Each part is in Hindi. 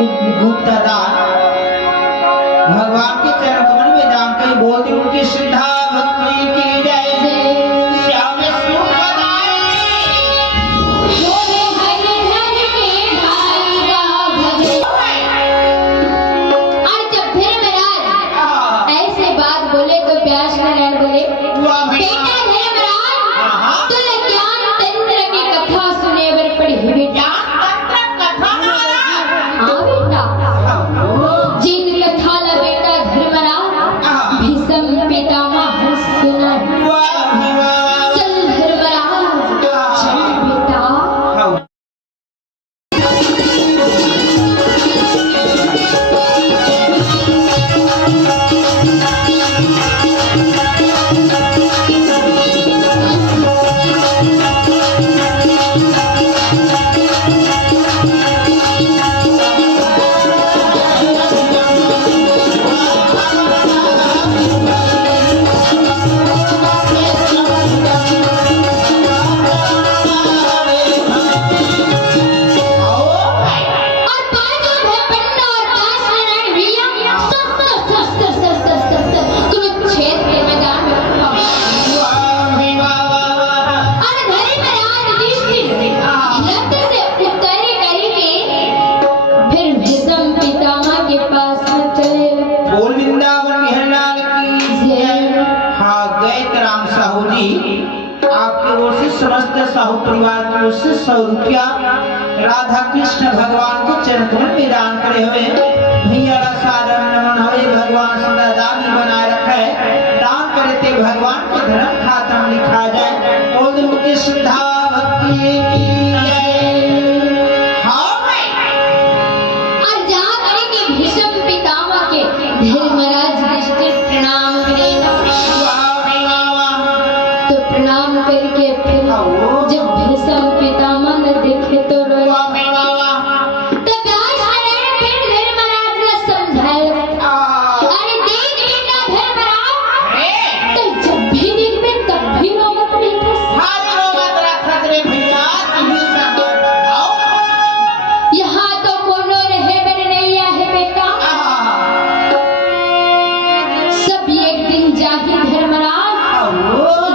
गुप्तदान भगवान के चरण कमल में दान कई बोलते उनकी श्रद्धा भक्ति की जय श्याम ऐसे बात बोले तो प्यास नारायण बोले बेटा धर्मराज तुझे ज्ञान तंत्र की कथा सुने बर पड़ी बेटा हाँ बेटा जिन कथा ला बेटा धर्मराज भीष्म पितामह सुना चल धर्मराज चल बेटा समस्त साहू परिवार की ओर से 100 रुपया राधा कृष्ण भगवान के चरण कमल में दान करे हुए भैया सादर नमन हुए भगवान सदा दानी बनाए रखे दान करते भगवान के धर्म खाता में लिखा जाए बोल उनकी श्रद्धा भक्ति की जय हाँ और जहाँ करे कि भीष्म पितामह के धर्मराज युधिष्ठिर प्रणाम करेगा तो प्रणाम करके फिर जब भीष्म पितामह ने देखे तो रोया तो व्यास नारायण फिर धर्मराज ने समझाया अरे देख बेटा धर्मराज तो जब भी देखबे तब भी रोमत नहीं यहाँ तो कोनो रहे बन नहीं है बेटा सब एक दिन जाही धर्मराज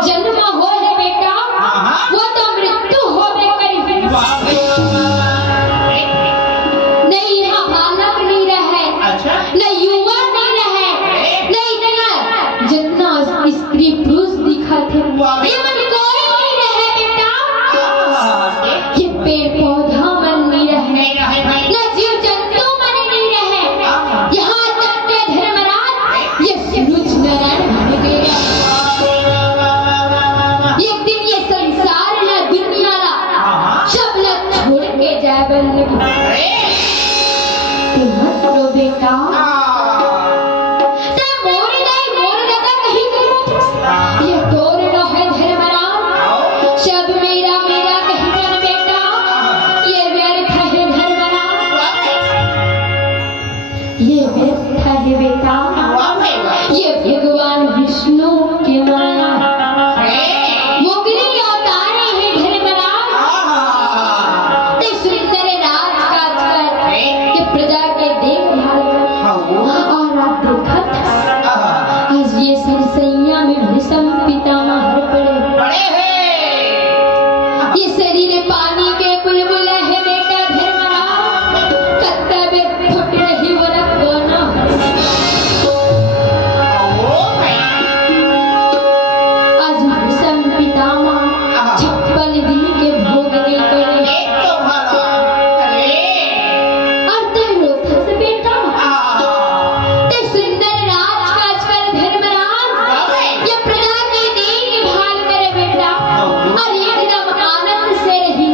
जन्म हो है बेटा वो तो मृत्यु हो करी नहीं यहाँ बालक नहीं रहे नहीं युवा नहीं रहे नहीं इतना जितना स्त्री पुरुष दिखा थे ये मन कोई नहीं रहे बेटा ये पेड़ पौधा मन नहीं रहे न जीव जंतु मन नहीं रहे यहाँ तक के धर्मराज ये सूरज नारायण बन गया एक दिन ये संसार ला दुनिया ला सब लोग छोड़ के जाए बन लगी मत रो बेटा मोर लगा कहीं करो ये तोर लो है धर्मराज सब मेरा मेरा कहीं कर बेटा ये व्यर्थ है धर्मराज ये व्यर्थ है बेटा ये भगवान विष्णु के माया मुगली अवतारे हैं धर्मराज ते सुंदर राज काज कर ये प्रजा के देखभाल कर और आप देखत आज ये सरसैया में भीष्म पितामह पड़े ये शरीर पानी के बुलबुल है बेटा धर्मराज कत्ते फुट रही वरक गोना आज भीष्म पितामह 56 दिन के भोग नहीं करे और ते रोथस बेटा ते सुंदर राज काज कर धर्मराज ये प्रजा की देखभाल करे बेटा और एकदम आनंद से रही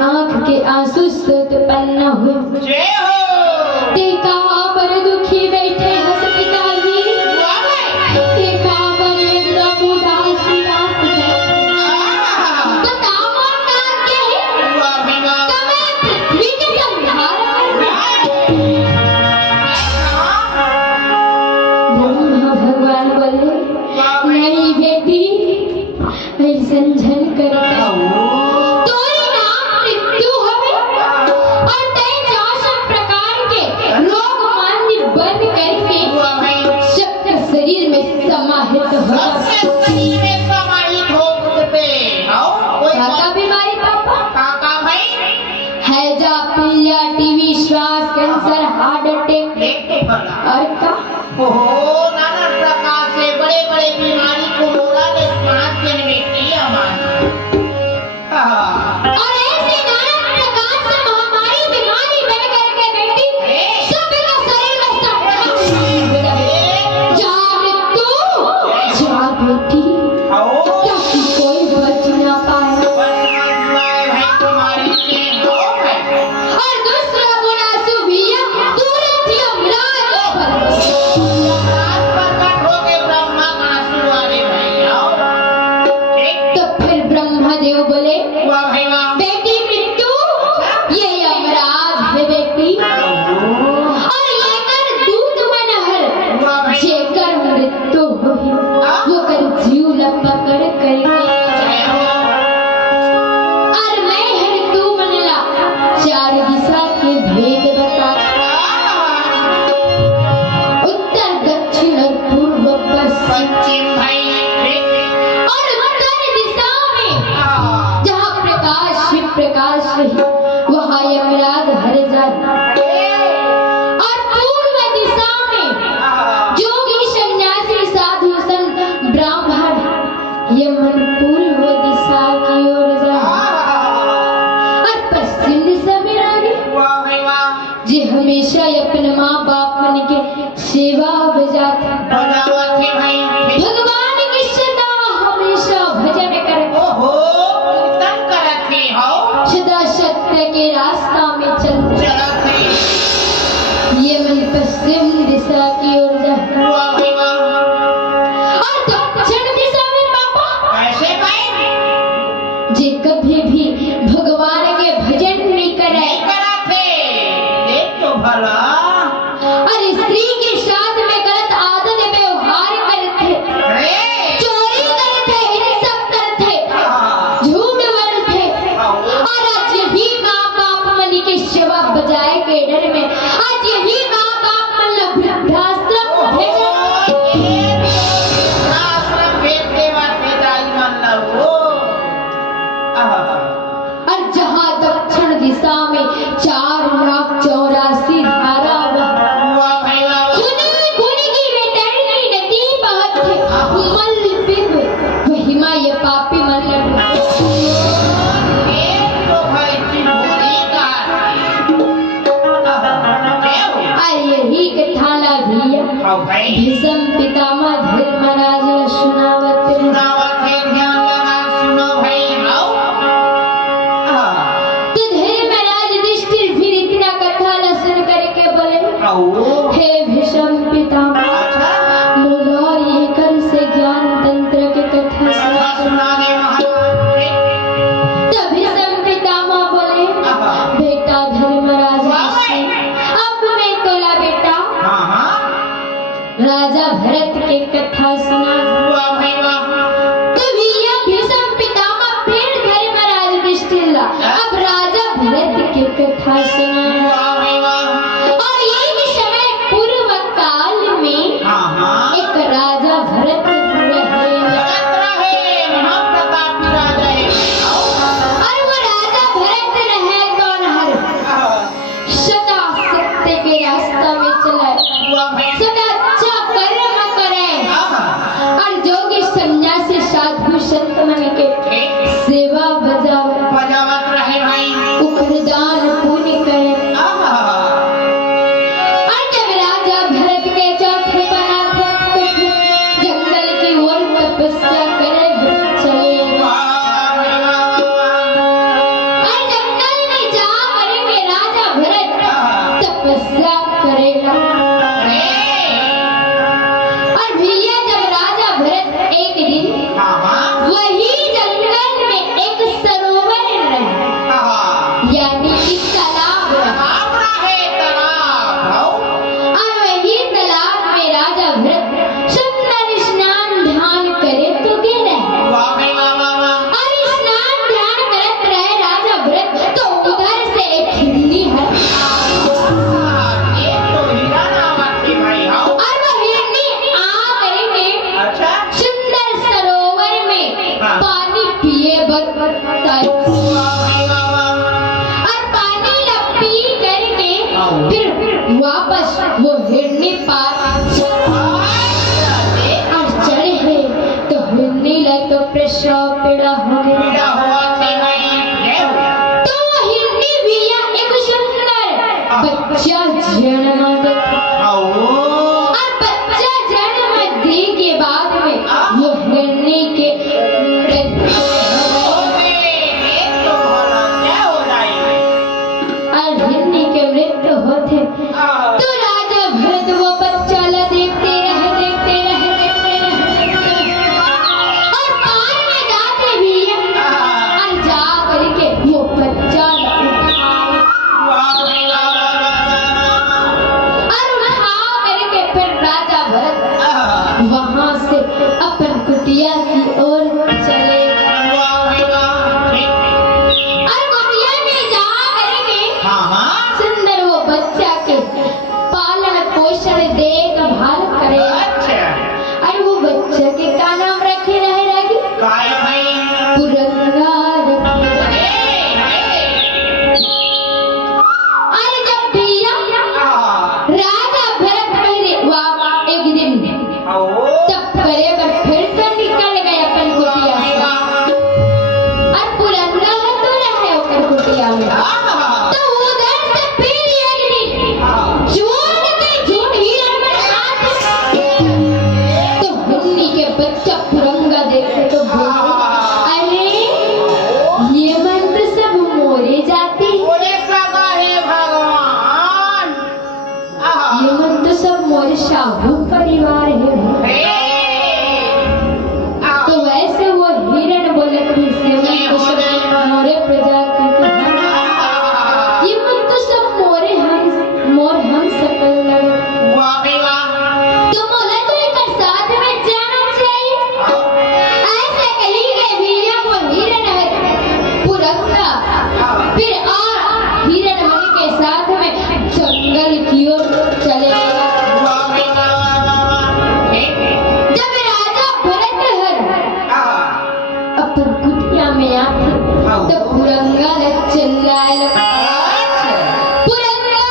आंख के आंसू से उत्पन्न हुए। जय हो। टेका पर दुखी बैठे हंस पिताजी, टेका पर एकदम उदास उदास है। बताओ ना के तुम्हें पृथ्वी के संहार ब्रह्मा भगवान बोले, नहीं बेटी ऐसन झन करता तोरी नाम मृत्यु हवे और तय 64 प्रकार के रोग मान्य बन करके शब्द शरीर में समाहित हो शरीर में समाहित हो सकते। काका बीमारी पापा काका भाई हैजा पीलिया टीवी श्वास कैंसर हार्ट अटैक और का ओहो नाना प्रकार से बड़े बड़े बीमारी को मोड़ा ने 5 दिन में किया हमारा। वहां से अपन कुटिया की ओर चले। और कुटिया में जा करके सुंदर वो बच्चा के पालन पोषण देखभाल करे। और वो बच्चे के का नाम रखे रहेगी? पुरंगा रखे। और जब भैया राजा भरत पहले एक दिन तब करे पर फिर तो निकल गए अपन कुटिया से। और पुरंगा तो रहे ओकर कुटिया में। तो उधर से फिर एक दिन झूठ हिरण में तो हन्नी के बच्चा पुरंगा देखे तो बोले, अरे ये मन तो सब मोरे जाते, ये मन तो सब मोरे शाहू परिवार है। तो वैसे वो हिरण बोले से मन तो सब मोरे प्रजाति के हैं। ये मन तो सब मोरे हम सकल लगे। तो बोला तो एक साथ में जाना चाहिए। ऐसे कही गए भैया वो हिरण है पुरंगा। फिर हिरण हर के साथ में जंगल की ओर चले गए। जब राजा भरत अपन कुटिया में आते तो पुरंगा ने चिल्लाए लगा, पुरंगा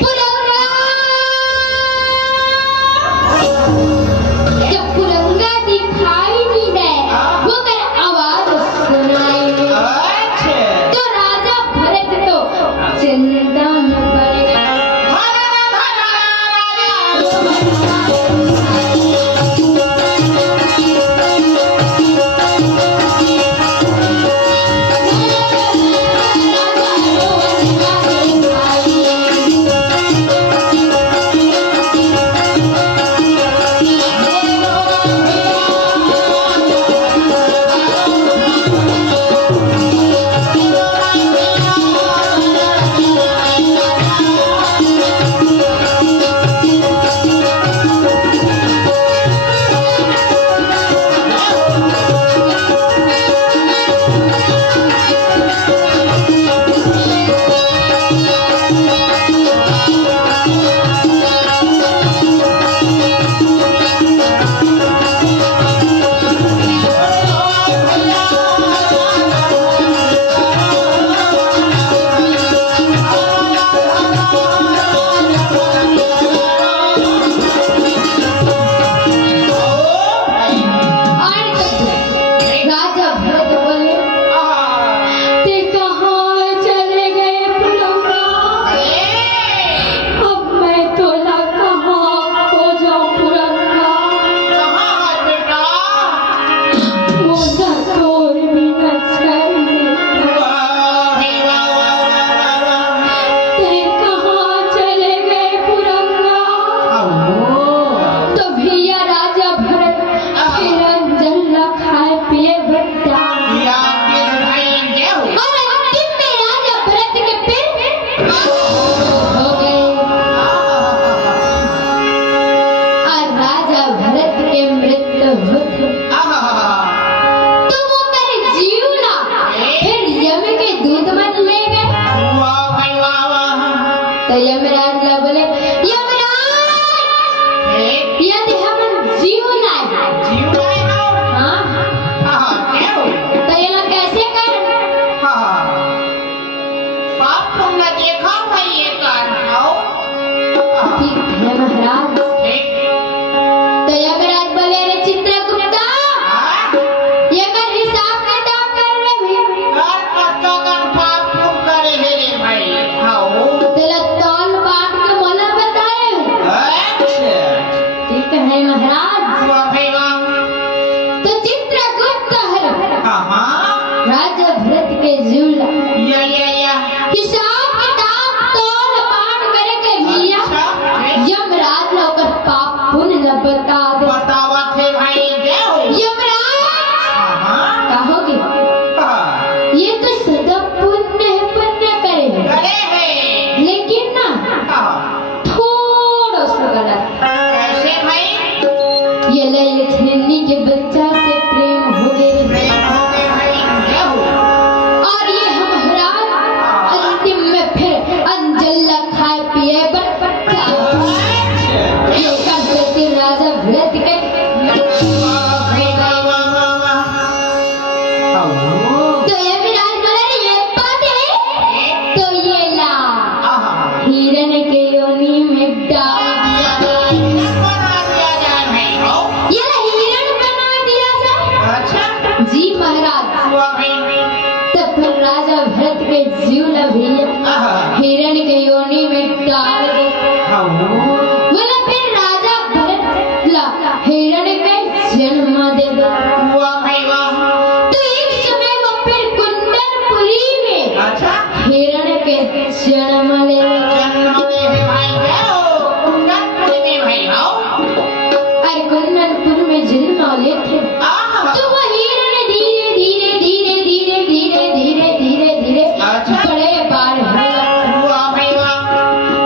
पुरंगा। जब पुरंगा दिखाई नहीं दे वो कर आवाज सुनाई दे तो राजा भरत तो चिंता में पड़ गए। तो यमराज ला बोले, यमराज यदि हम जीव लाए तो ये लोग कैसे कर? पाप तुमने देखा भाई ये कर ठीक है महाराज। तो यमराज बोले, अरे चित्रगुप्ता ये कर हिसाब किताब कर रहे भी कर पाप तुम करे है रे भाई। तौल बांट के मोला बताए। ठीक है महाराज। तो चित्रगुप्त राजा भरत के जुला हिसाब किताब तौल बांट करे के भैया बोला फिर राजा भरत हिरण के जन्म देगा। तो एक समय वो फिर कुंदनपुरी में हिरण के जन्म ले अरे कुंदनपुर में जन्म ले थे। तो वो हिरण धीरे धीरे धीरे धीरे धीरे धीरे धीरे धीरे बड़े बार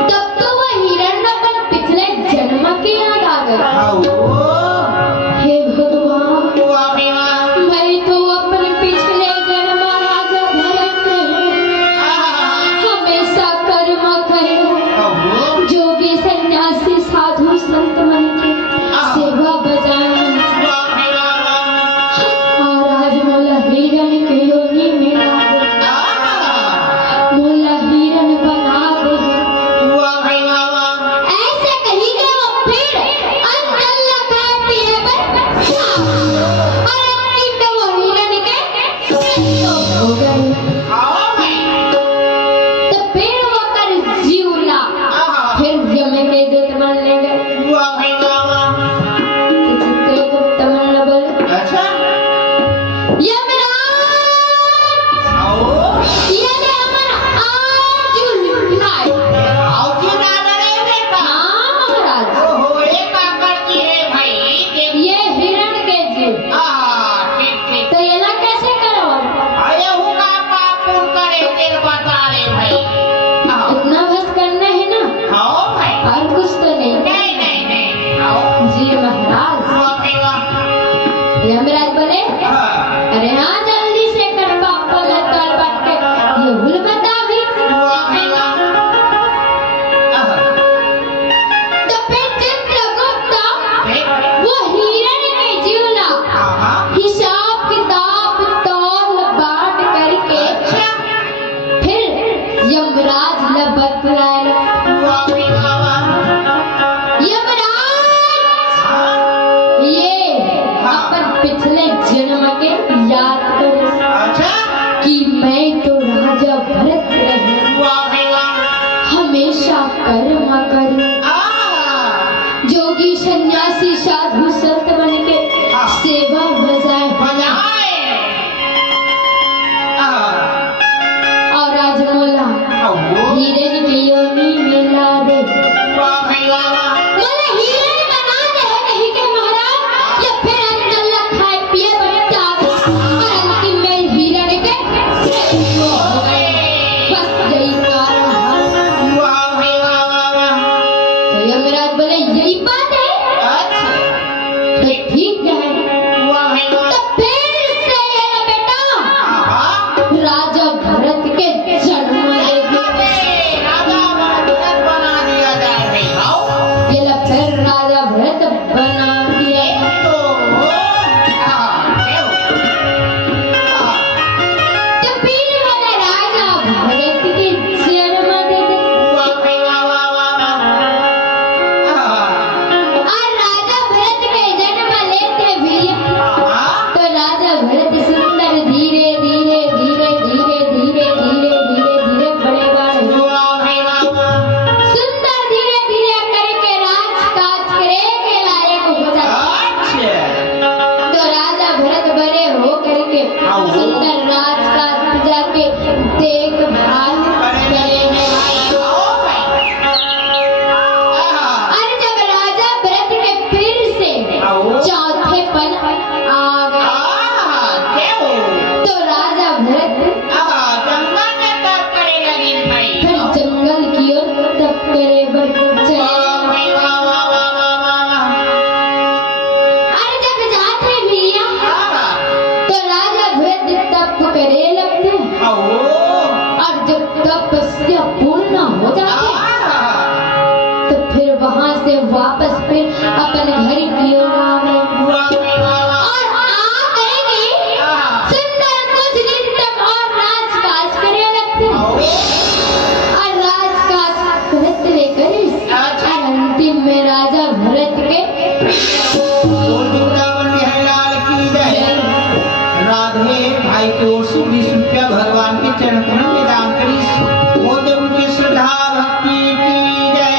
तब तो वो हिरण अपन पिछले जन्म की याद आ गई। हे भगवान, मैं तो अपने पिछले जन्म राजा भरत हमेशा कर्म करूं, जोगी सन्यासी साधु संत मन के सेवा बजाऊं, और आज मोला हिरण के योनि में मोला हिरण बना दे। ऐसे कही के वो फिर अंदर लगा पिए और अंतिम में वो हिरण के हो गए। तो फिर वो कर जीवला फिर यम के दूत बनने गए। चित्रगुप्त मन बोले यमराज ये हमर अर्जुन नाय। हाँ महाराज, ये हिरण के जीव तो ये ना कैसे करो? इतना बस करना है ना, और कुछ तो नहीं। जी महाराज। यमराज बोले अरे हाँ जल्दी से कर बाप बात के ये भूल बता भी। तो फिर चित्रगुप्त वो हिरण के जीवला हिसाब किताब तौल बांट करके फिर यमराज लबत बुलाए। यमराज ये अपन पिछले जन्म के याद करे कि मैं तो राजा भरत रहे, हमेशा कर्म करूं, जोगी सन्यासी साधु संत बन के सेवा बजाए और आज मोला हिरण के योनि में ला दे। मोला हिरण बना दे कहीं के महाराज, या फिर अंदर ला खाए पिए बच्चा और अंतिम में हिरण के हो गए। बस यही कारण तो यमराज बोले यही बात है तो ठीक है। तो फिर से ये ना बेटा राजा भरत के जन्म लेंगे। ये ला फिर राजा भरत बना दिया। तो फिर वाला राजा भरत के जन्म दे दे। और राजा भरत के जन्म लेते भी तो राजा भरत सुंदर धीरे धीरे धीरे धीरे धीरे धीरे धीरे धीरे बड़े बार सुंदर धीरे धीरे करके राजकाज करे के लायक हो जाते। तो राजा भरत बड़े हो करके सुंदर राजकाज जाके देखभाल करेंगे। और जब राजा भरत के फिर से चौथे पल आ गए तो राजा भरत फिर जंगल की ओर तप करे बढ़ चले। और जब जाते भैया तो राजा भरत तप करे लगते और जब तपस्या पूर्ण हो जाती तो फिर वहां से वापस फिर अपन घर की ओर आवे और आ करेंगे सुंदर कुछ दिन तक और राजकाज करे लगते और राजकाज करते लेकर अंतिम में राजा भरत के राधे भाई की ओर से 20 रुपया भगवान के चरण में निदान करी। वो देव की श्रद्धा भक्ति की जय।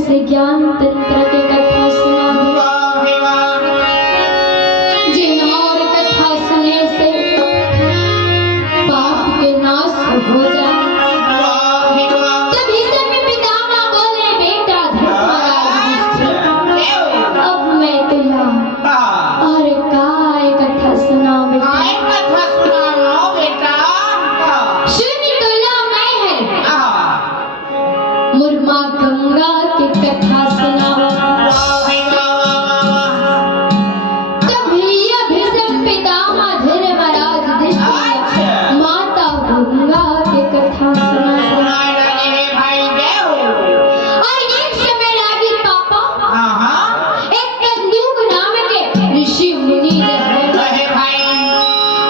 से ज्ञान तंत्र के कथा सुना जिन और कथा सुनने से पाप के नाश हो जाए। तभी से मैं पितामह बोले बेटा धर्मराज अब मैं तैयार और काय कथा सुना बेटा सुनी तो ला मैं है मुरमा गंगा की कथा सुना। तभी अभिषेक पितामह धर्मराज युधिष्ठिर माता गंगा की कथा सुना। और एक समय लागी पापा एक कंदूक नाम के ऋषि मुनि रहे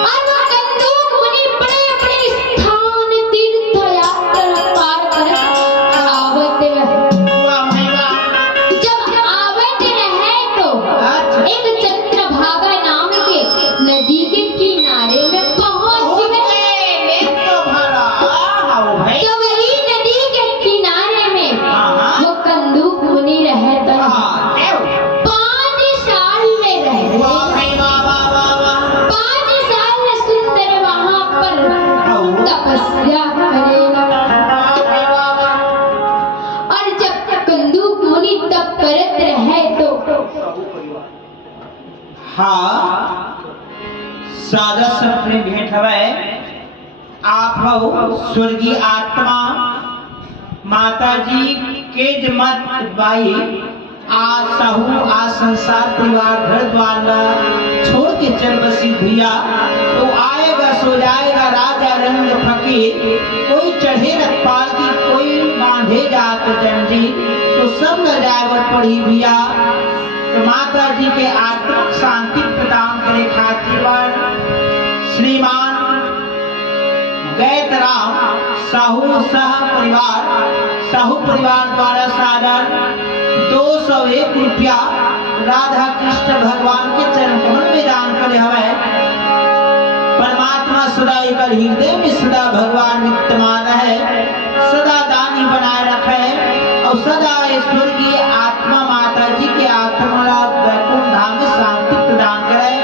और वो कंदूक मुनि बड़े बड़े स्थान तीर्थ यात्रा पार कर आवत रहे। जब आवत रहे तो एक चंद्रभागा नाम के नदी के किनारे में पहुंच गए। तो वही नदी के किनारे में वो कंदूक मुनि रहता है। 5 साल में रहे 5 साल सुंदर वहां पर तपस्या करेगा। और जब कंदूक मुनि तप करत रहे तो सादा सपने भेंट हवे आप हो स्वर्गीय आत्मा माता जी के जमत बाई आ सहू आ संसार परिवार घर द्वार छोड़ के चल बसी भैया तो आएगा सो जाएगा राजा रंग फकीर कोई चढ़े रखपाल की कोई बांधे जात जंजी तो सब न जावत पड़ी भैया। तो माता जी के आत्मिक शांति प्रदान करे खातिर श्रीमान गैतराम साहू परिवार द्वारा सादर 201 रुपया राधा कृष्ण भगवान के चरण कमल में दान करे हवे। परमात्मा सदा एक हृदय में सदा भगवान विद्यमान है सदा दानी बनाए रखे और सदा स्वर्गीय आत्मा माता जी के आत्मा वैकुंठ धाम में शांति प्रदान करे।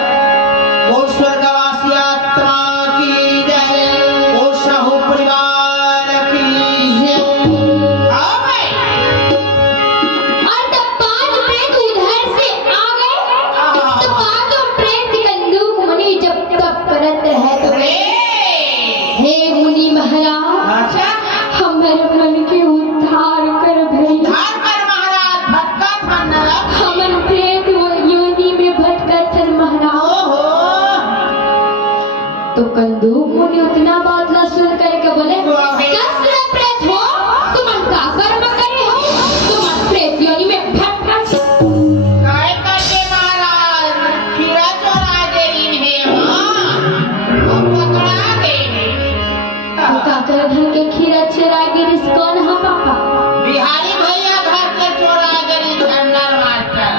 वो स्वर्गवासी आत्मा की जय वो साहू परिवार की जय। और तब 5 प्रेत उधर से आ गए तो 5 प्रेत कंदूक मुनि जब तप करत रहे तो हे मुनि महाराज हमर मन के उद्धार कर भैया हमन प्रेत वो योनि में भटकत हन महाराज। तो कंदूक मुनि उतना बात ला सुन करके बोले कसरे प्रेत हो तुम का कर्म करे हो तुम प्रेत योनि में भटकत काय करके महाराज खीरा चोरा गई है वो पकड़ा गई तो का कर धन के खीरा चुरा गिर कौन है पापा बिहारी भैया घर के चोरा गई झंडर मास्टर।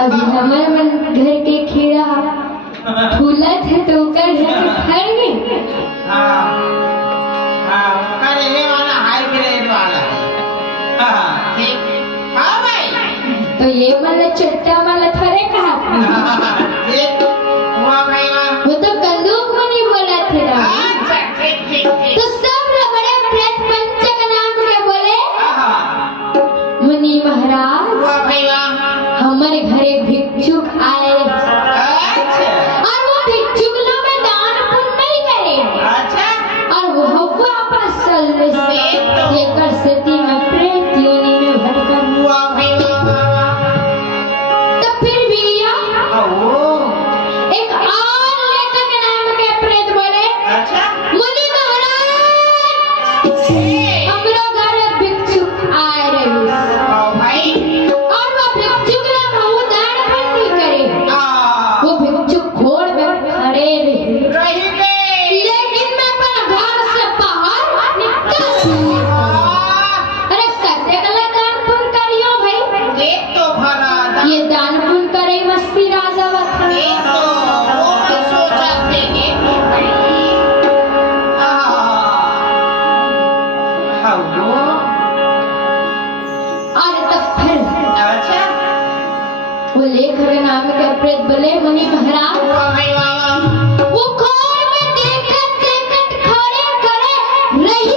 अभी हमर मन घर के खीरा फूलत है हमरो घर भिक्षुक आए रहे भाई और वो भिक्षुक ना बहुत दान पुण्य करे वो भिक्षुक घोड़ में खड़े रहे लेकिन मैं अपना घर से बाहर निकल अरे करते गला दान पुण्य करियो भाई ये दान पुण्य करे मस्ती राजा वो लेखक नाम के प्रेत बले मुनि महाराज वो खोर में देखत खड़े करे रही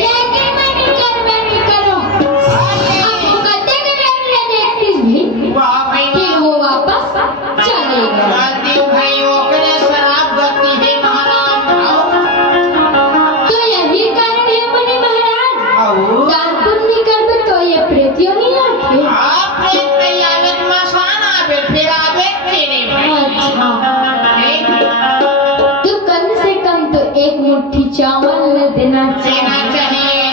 लेकिन मैं नहीं करो अब वो कहते कि मैं देखती भी फिर वो वापस चले गए तो यही कारण है मुनि महाराज दान पुण्य करबे तो ये प्रेतियों नहीं आते तो कम से कम तो एक मुट्ठी चावल न देना चाहिए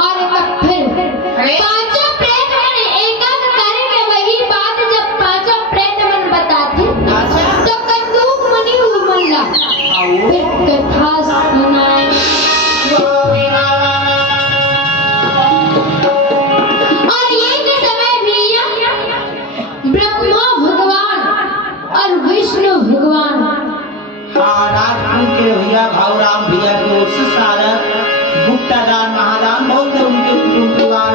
और फिर पांचों प्रेत मन एकांत करेंगे वही बात जब पांचों प्रेत मन बताते तो कंदूक मुनि उमल्ला फिर कथा सुनाए और ये के समय भैया ब्रह्मा भगवान और विष्णु भगवान राजपूत के भैया भावराम भैया की ओर से सारा गुप्ता दान महादान बहुत उनके कुटुंब परिवार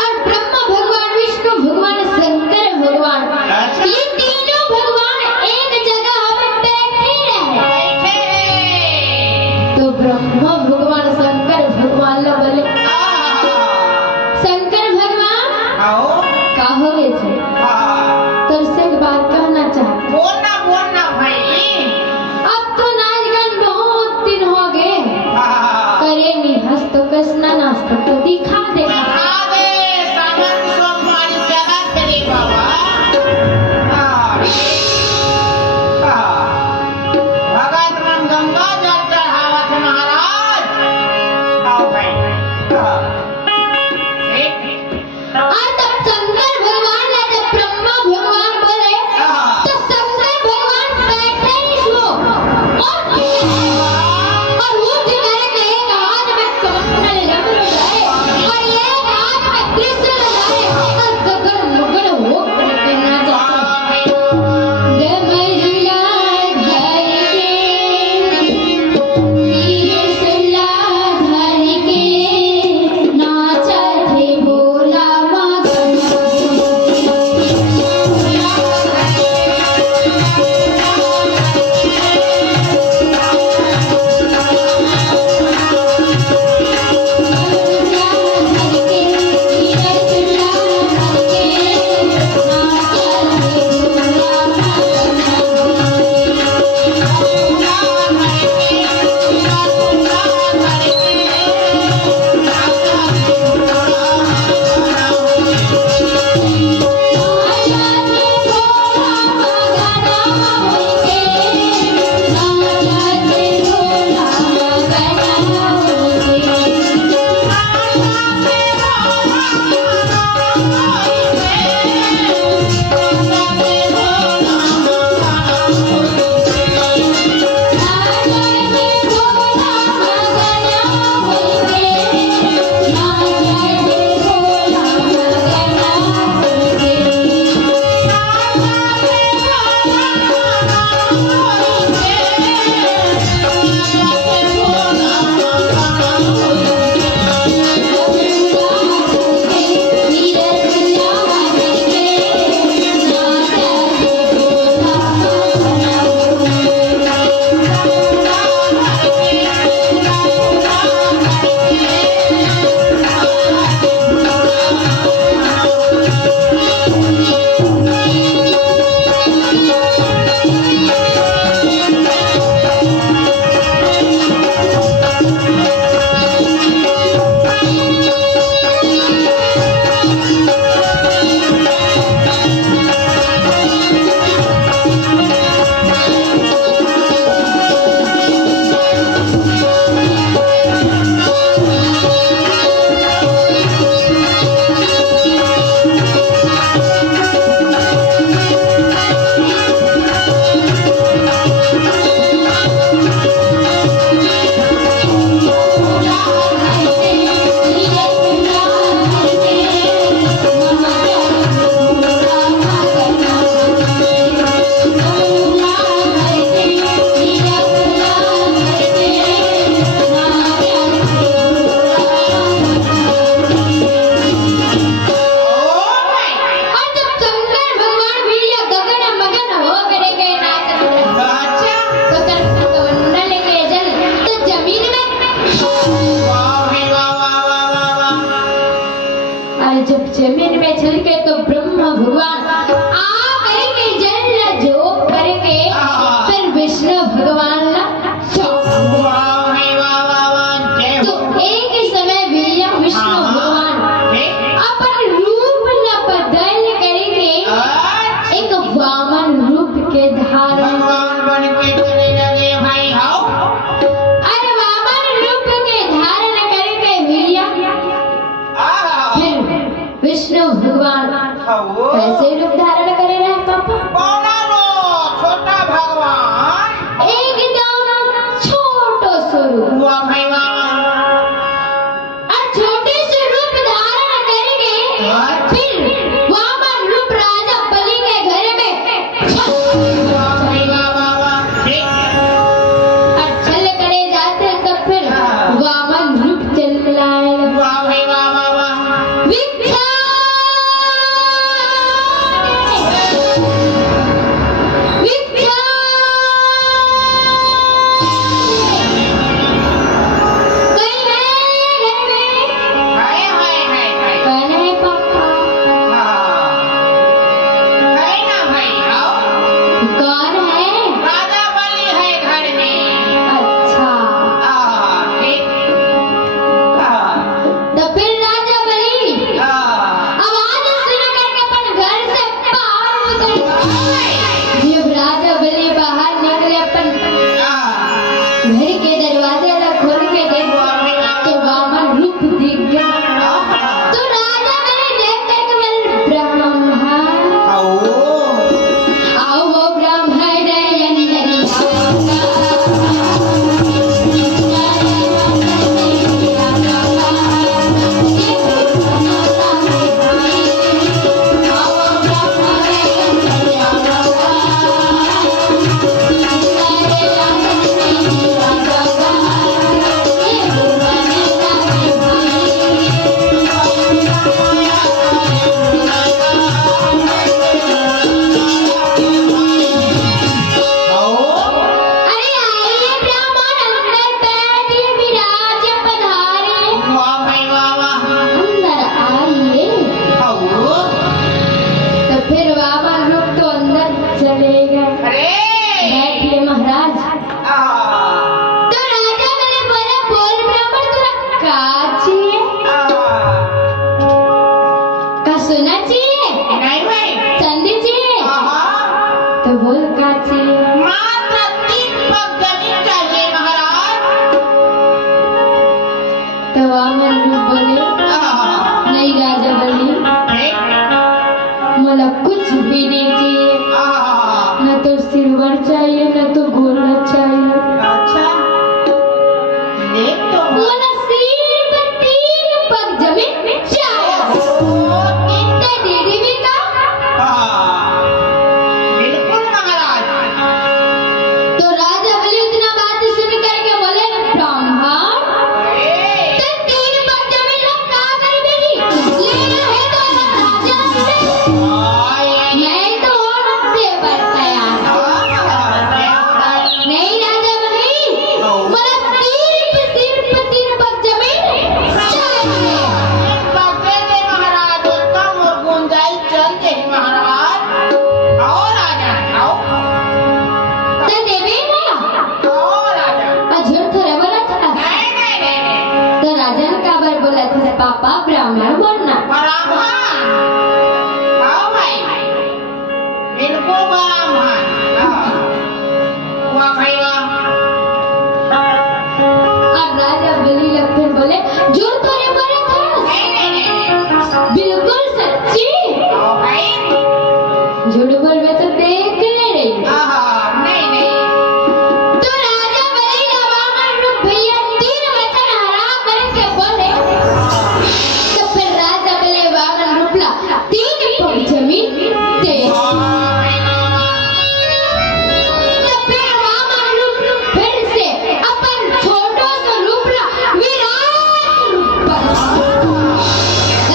और ब्रह्मा भगवान विष्णु भगवान शंकर भगवान ये तीनों भगवान एक जगह में बैठे रहे तो ब्रह्मा भगवान शंकर भगवान ला बोले शंकर भगवान का हो गए थे तुमसे एक बात कहना चाहते बोलना भाई वाह भाई वाह वाह वाह ठीक और छल करे जाते तो फिर वामन रूप चल लाए। वाह भाई वाह वाह वाह पापा ब्राह्मण बनना। ब्राह्मण हाँ भाई बिल्कुल ब्राह्मण। वाह भाई वाह। और राजा बलि लखन बोले झूठ तो नहीं बोला था। नहीं बिल्कुल सच्ची। भाई झूठ बोल रहे तो देख ले रही। नहीं तो राजा बलि रावण रूप भैया 3 वचन हरा करके बोले। तो फिर राजा बलि रावण रूप ला 3 पग जमीन दे। तो फिर रावण रूप फिर से अपन छोटो सा रूप ला विराट रूप बना।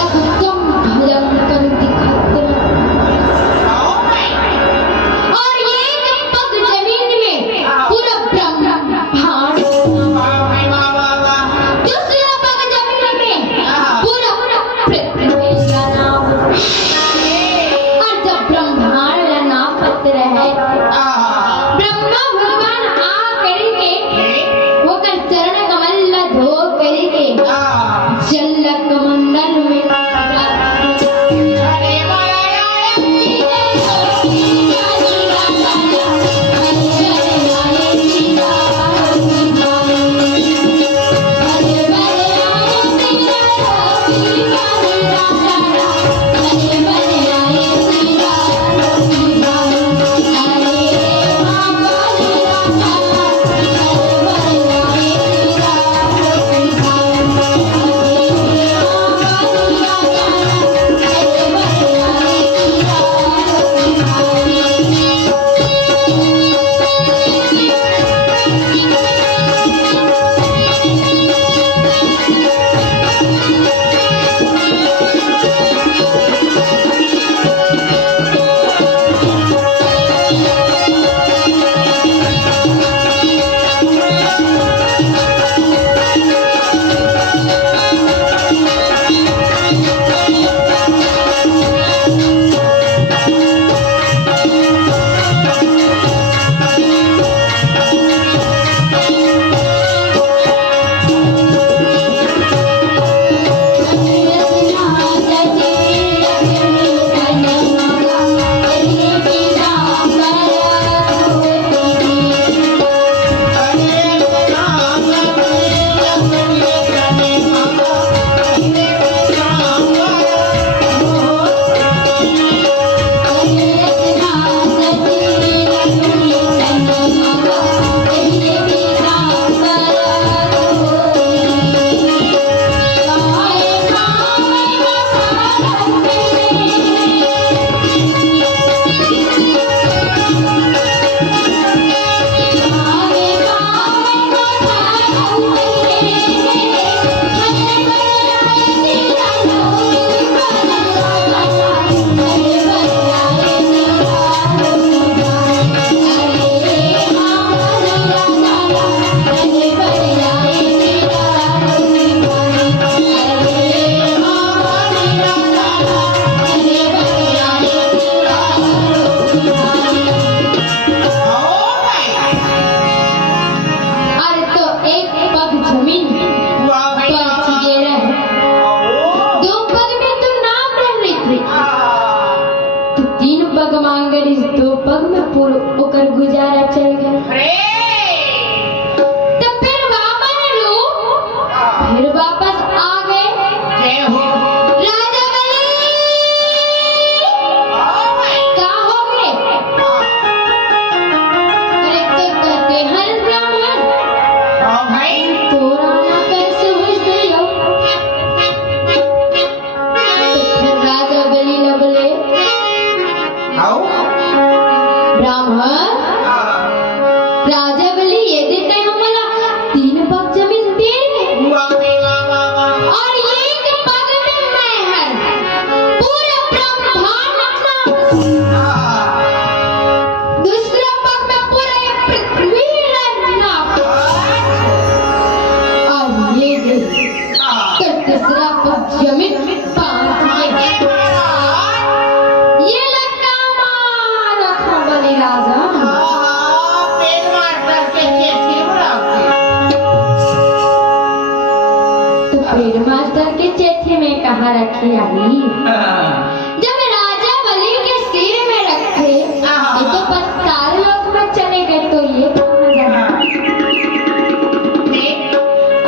एकदम भयंकर दिखत और ये पग जमीन में पूरा ब्रह्मांड। दूसरा पग जमीन में पूरा पृथ्वी का नाम। और जब ब्रह्मांड का नाम पत्र है ब्रह्मा भगवान आ करके वो कर चरण कमल धो करके जल कमंडल में Hare में पूरा ओकर गुजारा चल गया। तो फिर वापस आ गए। राजा बलि क्या हो गए? अरे तो कहते हर ब्राह्मण तोरा ना कैसे होते हो? तो फिर राजा बलि न बोले ब्राह्मण राजा बलि ये देते हैं बोला 3 पग जमीन तेरे और एक पग में मैं है पूरा ब्रह्मांड अपना, दूसरा पग में पूरा ये पृथ्वी रचना और ये दे तो तीसरा पग जमीन बांध ये लगता मारा था बलि राजा। तो पेड़ मास्टर के चेथे में कहाँ रखी आई? जब राजा बलि के सिर में रखे ये तो पताल लोक में चले गए तो ये कहाँ जाना?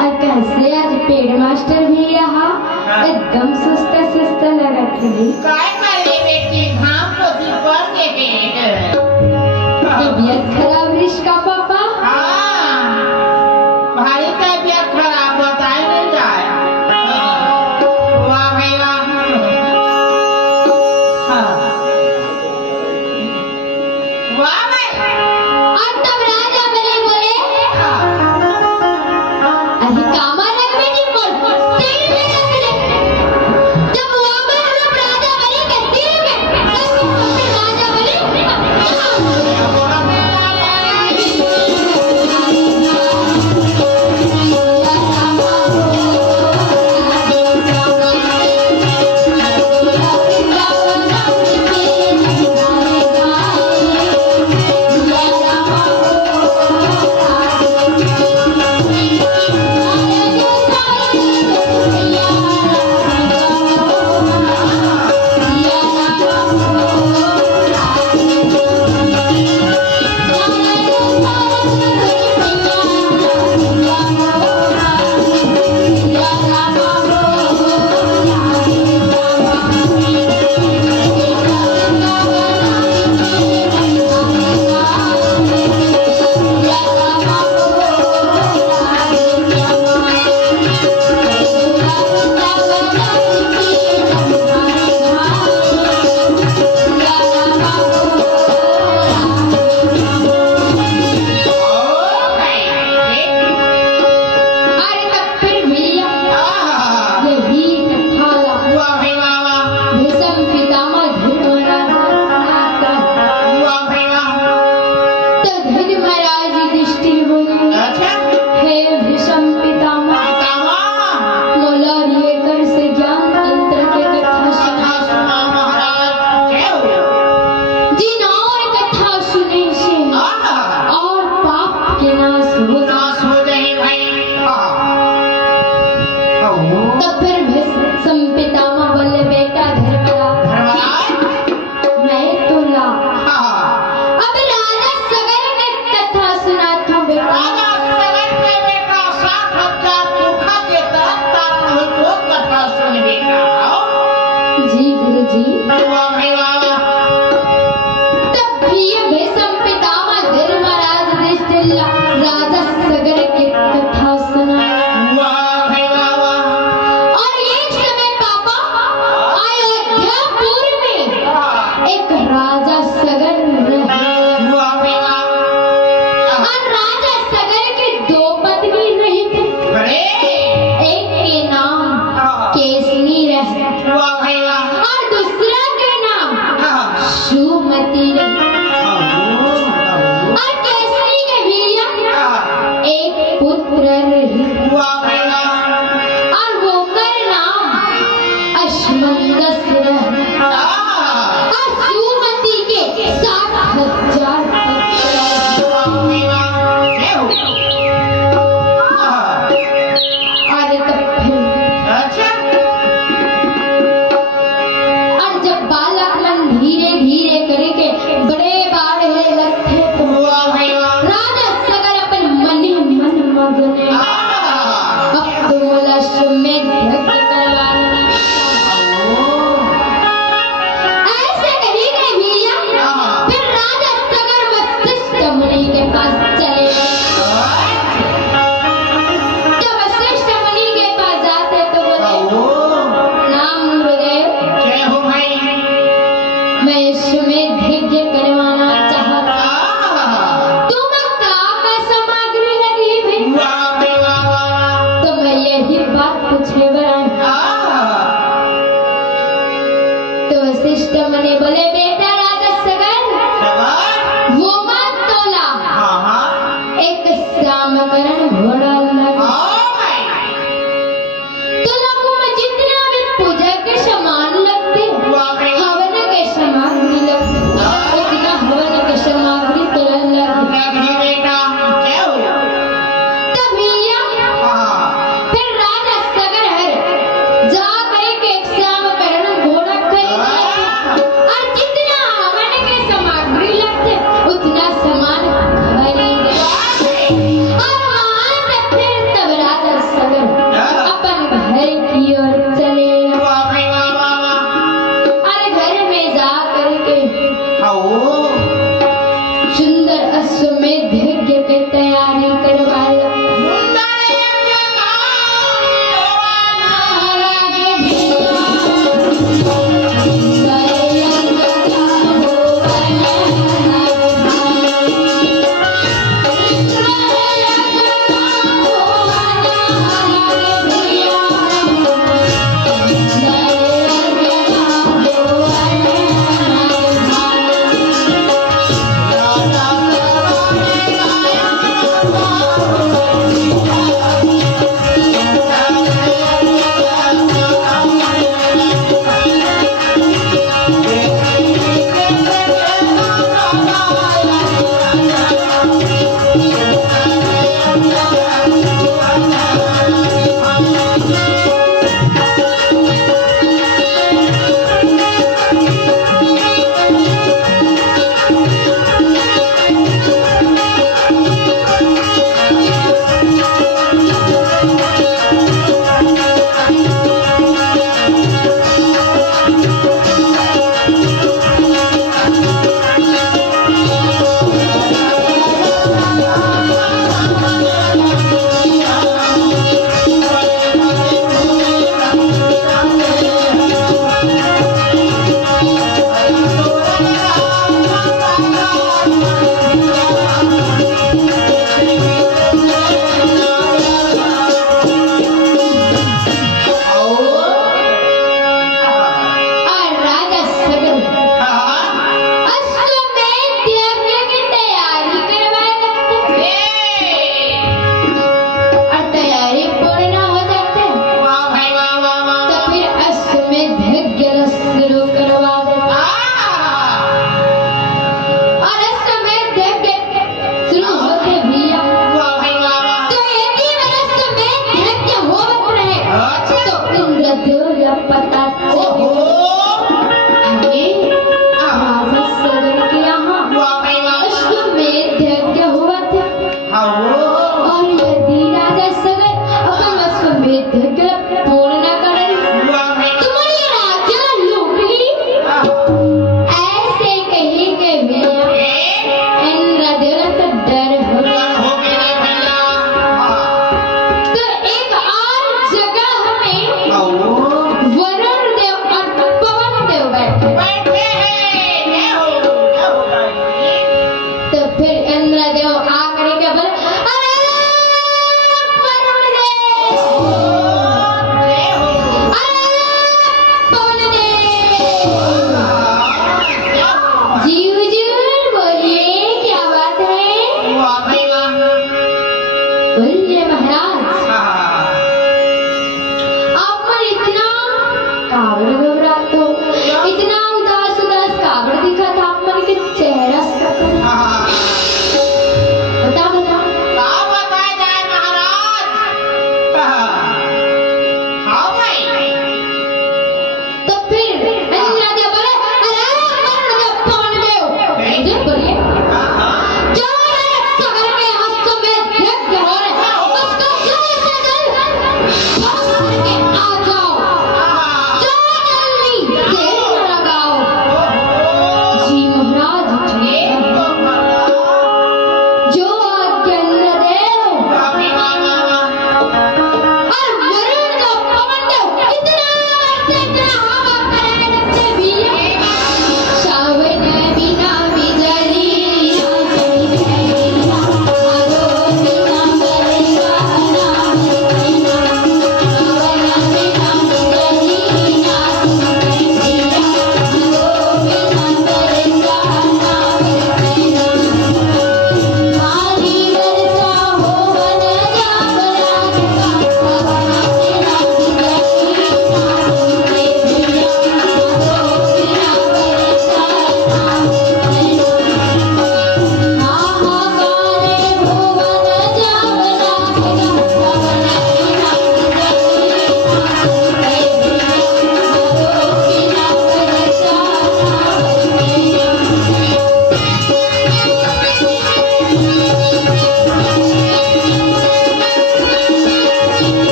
और कैसे आज पेड़ मास्टर भी यहाँ एकदम सुस्त सुस्त लगत है। तबीयत खराब रिश्का पापा? भारी तबीयत खराब बताई नहीं जाए। वाह भाई वाह। वाह भाई। और तब राजा बलि बोले अरे कामा रख में जी बोल तेल में रख ले। जब वामन रूप राजा बलि के सिर में तब राजा बलि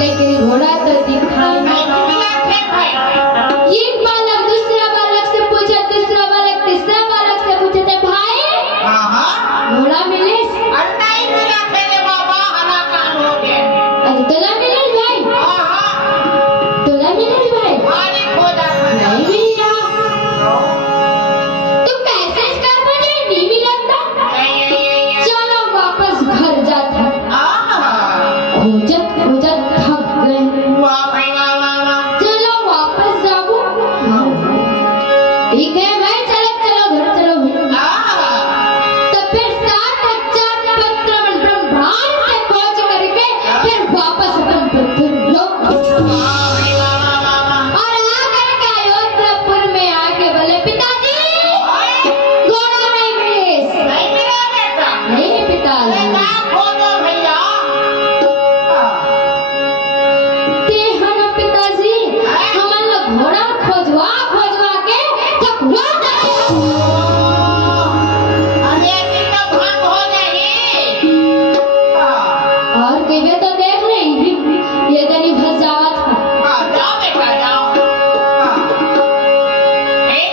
लेकिन घोड़ा तो दिखाई नहीं। एक बालक दूसरा बालक से पूछा, दूसरा बालक तीसरा बालक से पूछे थे भाई घोड़ा मिले? नहीं मिला तेरे बाबा, हलाकान हो गए। अरे तोला मिले भाई? तोला मिले भाई? मारी खोजा नहीं मिला। तू कैसे इसका मुझे नहीं मिला था? चलो वापस घर जाते। खोजत खोजत थक गए। वाह भाई वाह वाह वाह। चलो वापस जाओ। ठीक है भाई, चलो चलो घर चलो। तो फिर 60,000 पत्र ब्रह्मांड से खोज करके फिर वापस अपन पृथ्वीलोक और आकर के अयोध्यापुर में आके बोले पिताजी घोड़ा नहीं मिले। नहीं मिला बेटा? नहीं पिताजी। खोजो भैया। ते हम पिताजी हमन लोग घोड़ा खोजवा खोजवा के थकवा गए। अरे ये तो भंग हो जाएगी। और कहिए तो देख रही ये दनी फंस जावत है। जाओ बेटा जाओ।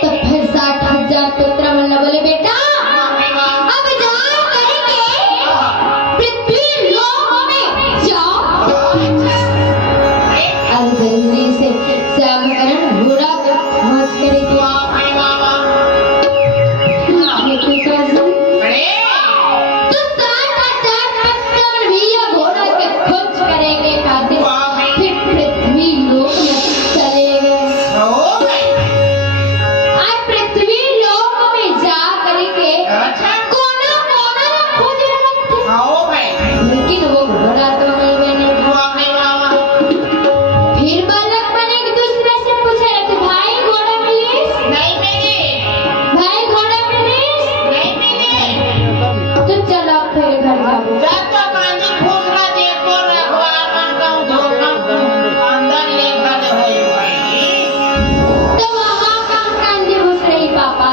तो फिर 60,000 पुत्र मन बोले बेटा अब जाओ करेंगे पृथ्वी लोक में जाओ। अब जल्दी से श्यामकरण घोड़ा का खोज करेंगे। तो 60,000 पुत्र मन भैया घोड़ा के खोज करेंगे खातिर फिर पृथ्वी लोक में चले गए। आज पृथ्वी लोक में जा करके कोना कोना खोजने लगते, लेकिन वो घोड़ा तो मिल नहीं था। फिर बालक बने एक दूसरे से पूछे रहे भाई घोड़ा मिले? भाई घोड़ा मिले? तो चलो फिर घर जाओ। तो वहाँ कहाँ कांजी घुस रही पापा?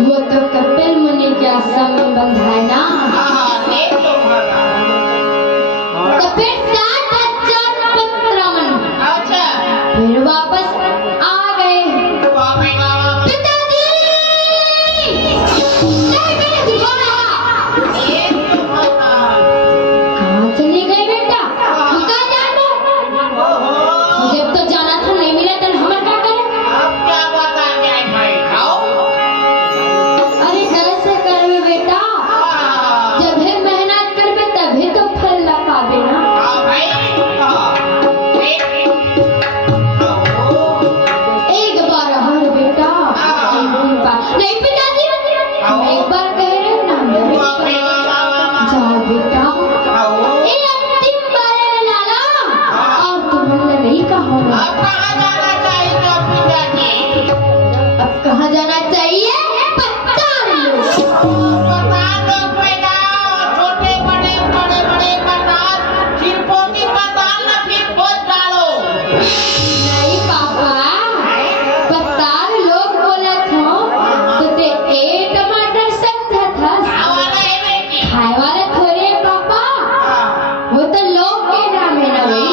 वो तो कपिल मुनि के आश्रम में बंधा है ना। तो फिर 60,000 पुत्र मन फिर वापस आ गए। पिताजी नहीं मिले घोड़ा। कहाँ चले गए बेटा? हम कहाँ जानो? मुझे तो जाना था, नहीं मिला तो हम क्या करें? अरे ऐसे करवे बेटा, जब है मेहनत करवे तभी तो फल ला पावे ना। एक बार हर बेटा नहीं पिताजी एक बार कह रहे ना जाओ बेटा ये अंतिम बार है लाला और तुमने नहीं कहा होगा। अब कहाँ जाना चाहिए? पत्थर नहीं पापा, पत्थर लोग बोला था तो ते ए टमाटर समझा था। खाए वाला थोड़े है पापा, वो तो लोग के नाम है ना भाई।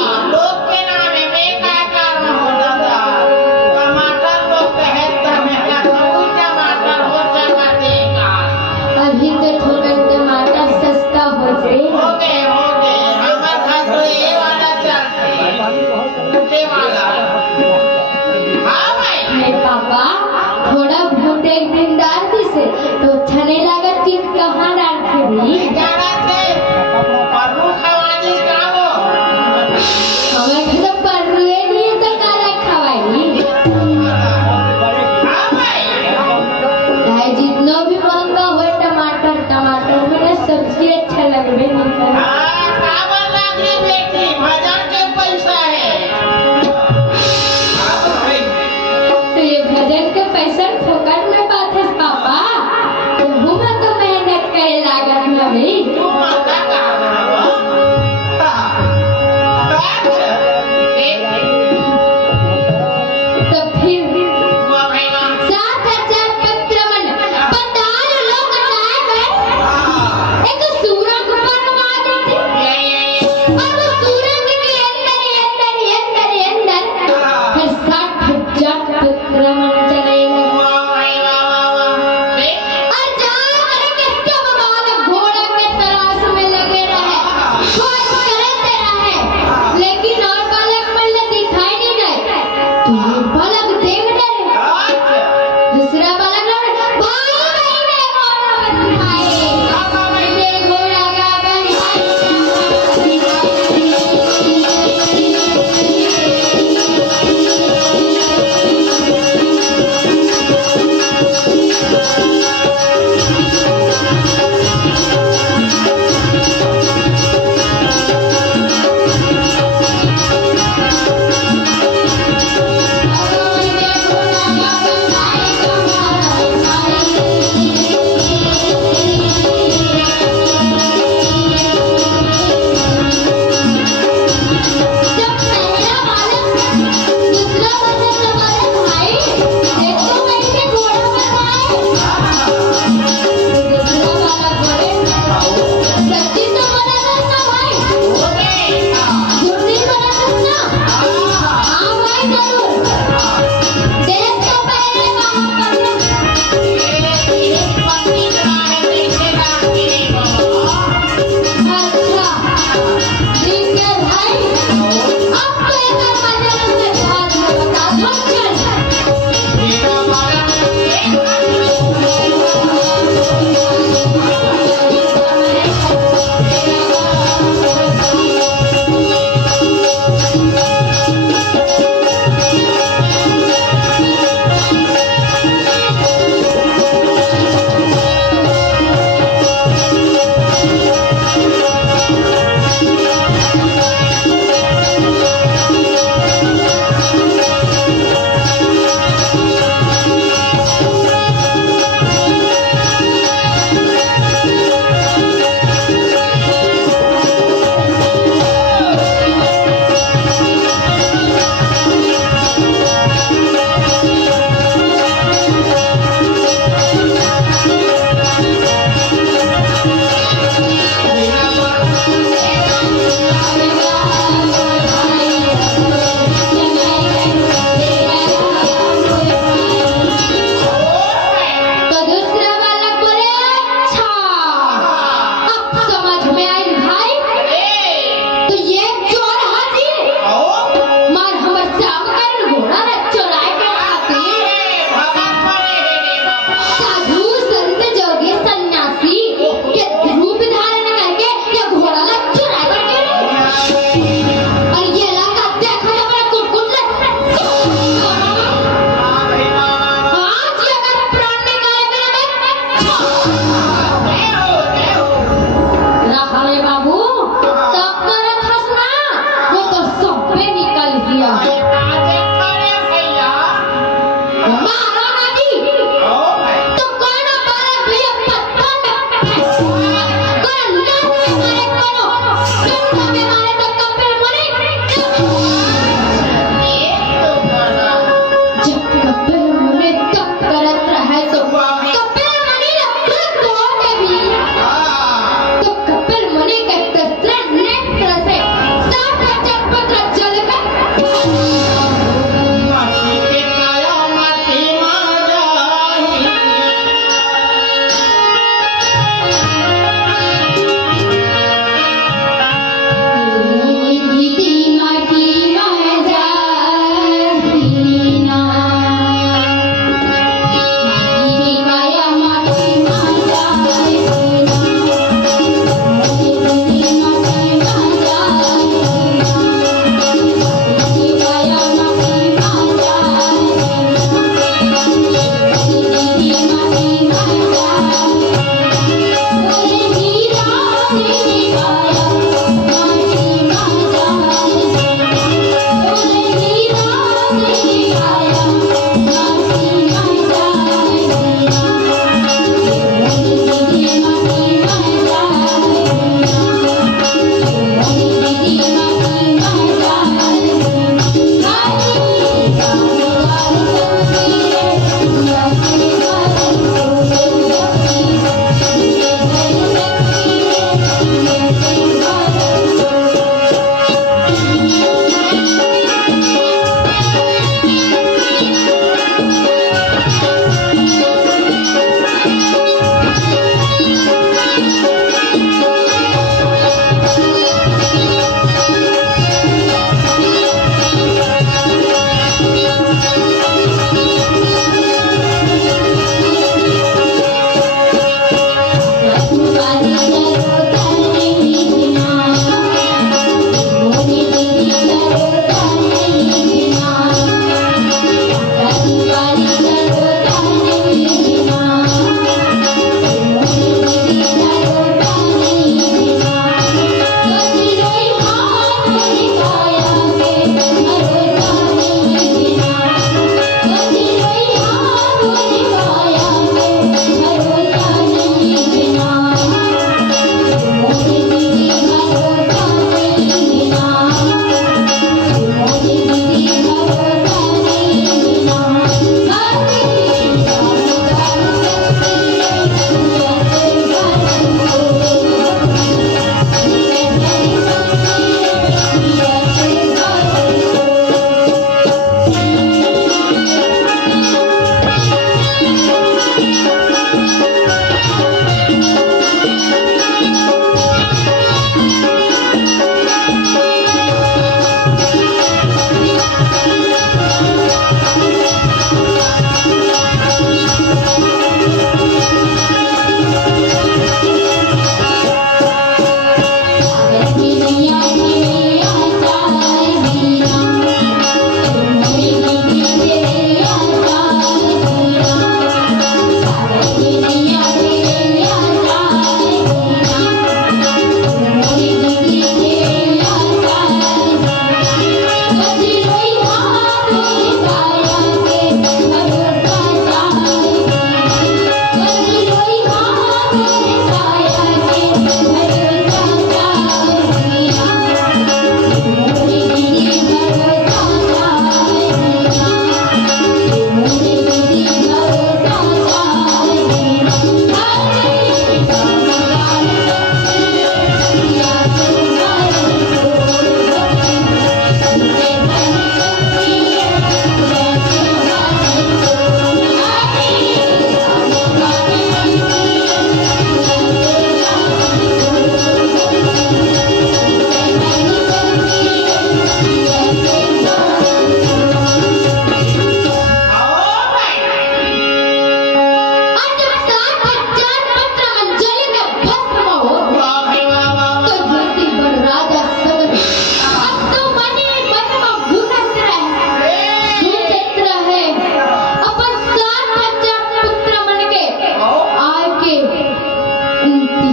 अभी तो ठोकर टमाटर सस्ता हो गए। नहीं पापा, थोड़ा भूत एक दिन डाल दी से तो अच्छा नहीं लगा कि कहाँ डाल के भी हमें तो परुए नहीं तो काला खवाई। चाहे जितना भी महंगा हो टमाटर, टमाटर मेरा सब्जी अच्छा लगवे नहीं करे। तो ये भजन के पैसा फोकट में बात है पापा। हूँ मैं तो मेहनत करे लागत में भी। तो फिर 60,000 पत्र मन 45 लोग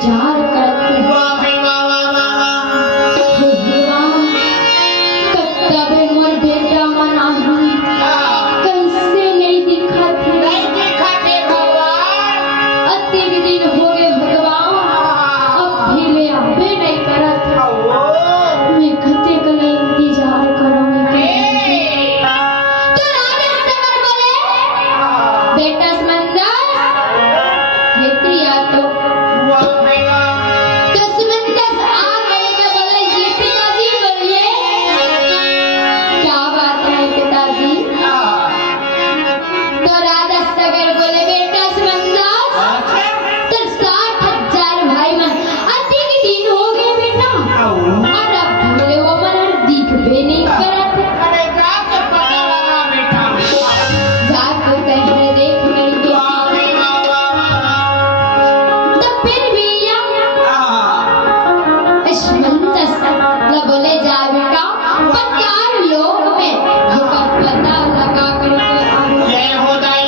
इंतजार करते हैं। वाह भाई वाह वाह वाह वाह। हे भगवान, कब तक मोर बेटा मना ही कैसे नहीं दिखा थे, नहीं देखा थे भगवान। अतिक दिन हो गए भगवान, अब भी ले आबे नहीं करत। मैं कते कले इंतजार करो मैं तो राजा सगर बोले बेटा समंदर हेती या तो समंदर आ गए के बोले ये पिताजी बोलिए क्या बात है पिताजी। तो राजा सगर बोले बेटा समंदर तो 60,000 भाई मन अधिक दिन हो गए बेटा और अब बोले वो मन दिख भी नहीं करत। अरे जाके पता लगा बेटा। जाकर कहीं देख मेरी बेटी। वाह भाई वाह वाह वाह। तो फिर भी बोले जा बेटा 50 लोग में होकर पता लगा करके जय हो दाई।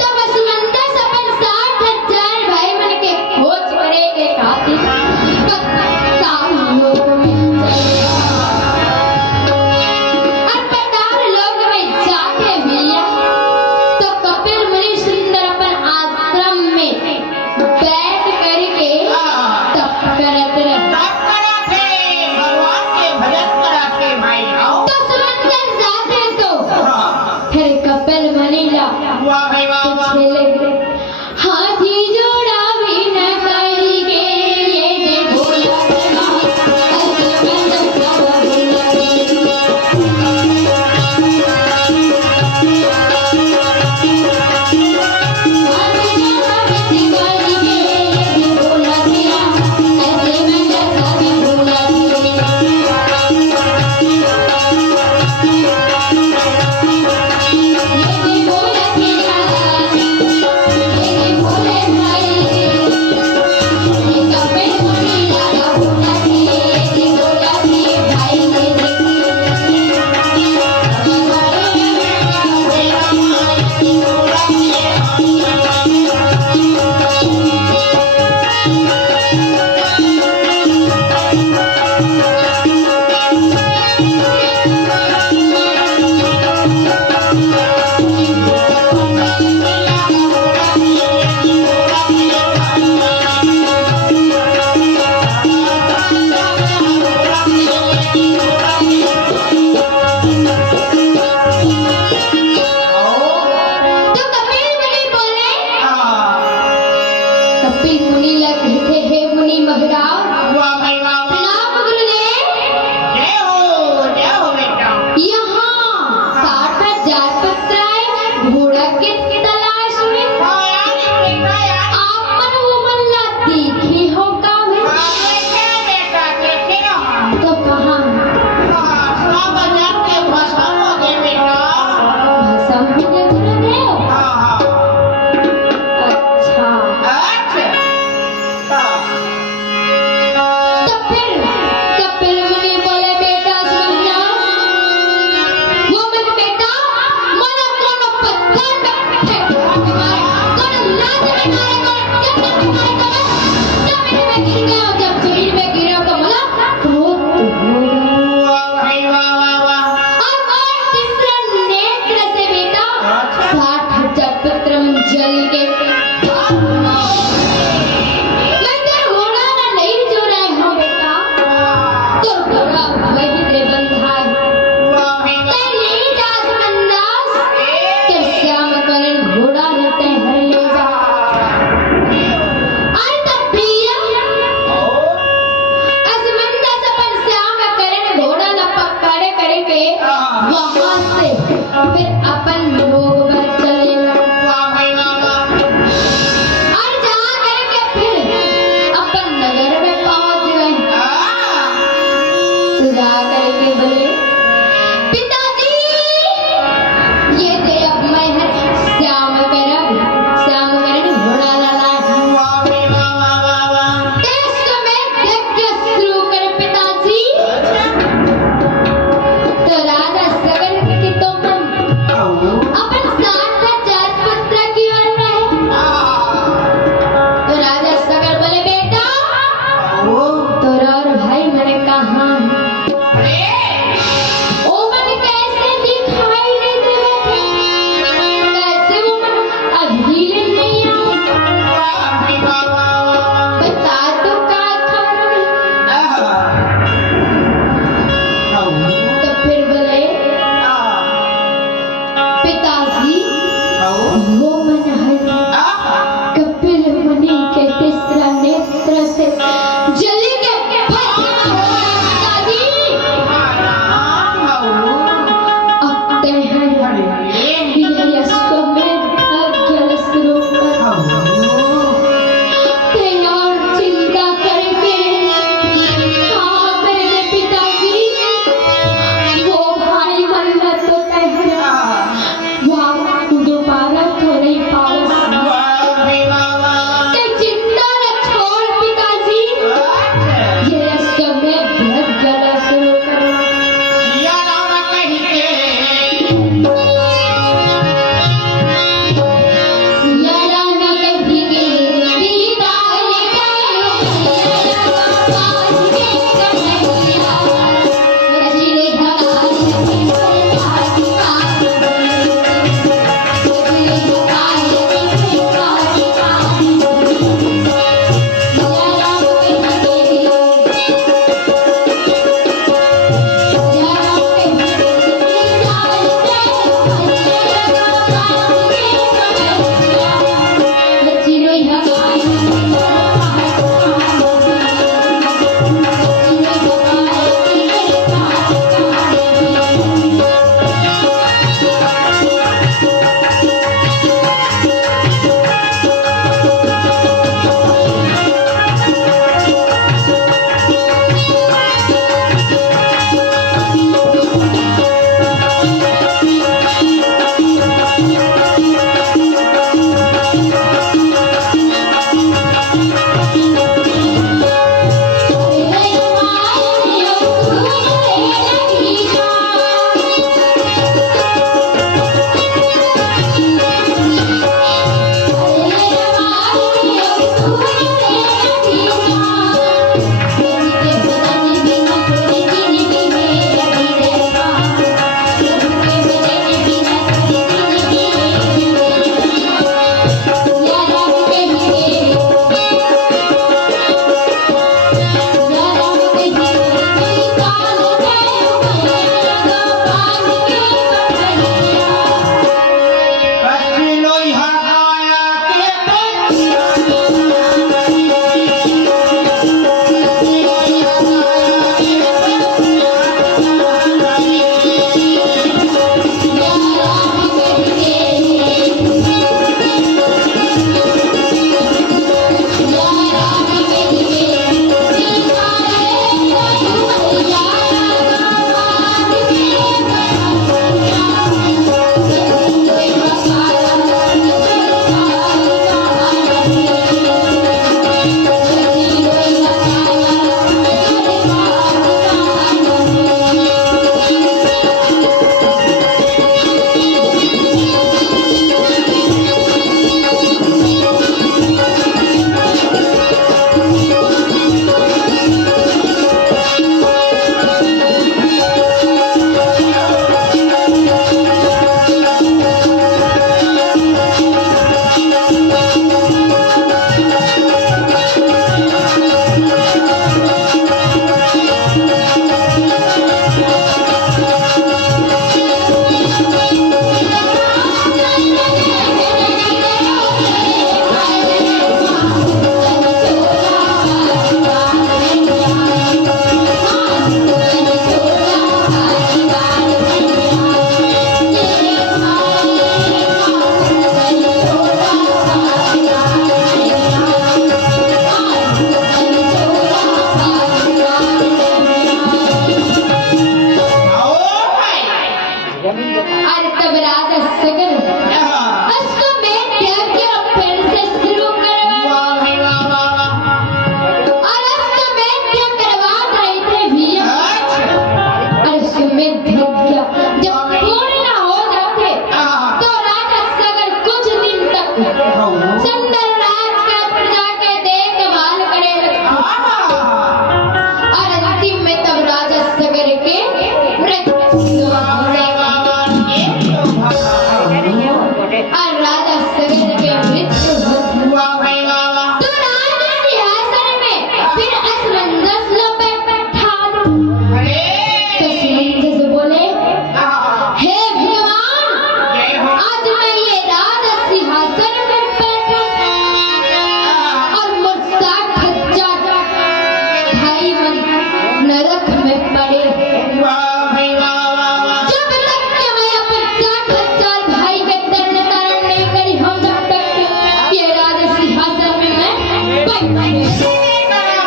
तब समंदर सफल 60,000 भाई मन के खोज करे के खातिर 50 लोग में चले और 50 लोग में जाके भैया तो कपिल मुनि सुंदर अपन आश्रम में बैठ करके तप करत रहे। तप कराते भगवान के भजन कराते भाई आओ। तो समंदर जाते तो फिर कपिल मुनि ला वाह भाई वाह वाह। हाथी जोड़ा भी न करेंगे ये दे भोला कपिल मुनि लग कहते हे मुनि महाराज। वाह भाई वाह वाह। प्रणाम गुरुदेव। जय हो बेटा। यहाँ 60,000 पत्र आए घोड़ा के तलाश में हाँ यार बेटा यार। आप मन वो मल्ला देखे हो का में हाँ देखे बेटा देखे ना। तो कहाँ हाँ 100,000 के भस्म हो गए बेटा। भस्म हो गए गुरुदेव। हाँ हाँ। अच्छा अच्छा। हाँ। तो फिर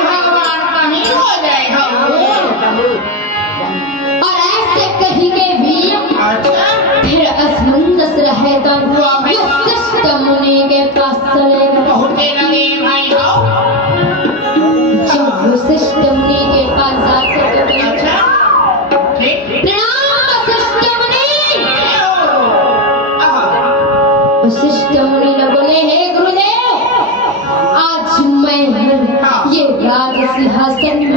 भगवान कहीं हो जाएगा और ऐसे कहेंगे भी फिर असमंजस रहेगा यो शिष्ट मुनि के पास चलेगा बहुत लगे भाई हो जब वो शिष्ट मुनि के पास जाते प्रणाम शिष्ट मुनि। शिष्ट मुनि ने बोले हे गुरुदेव आज मैं ये राज सिंहासन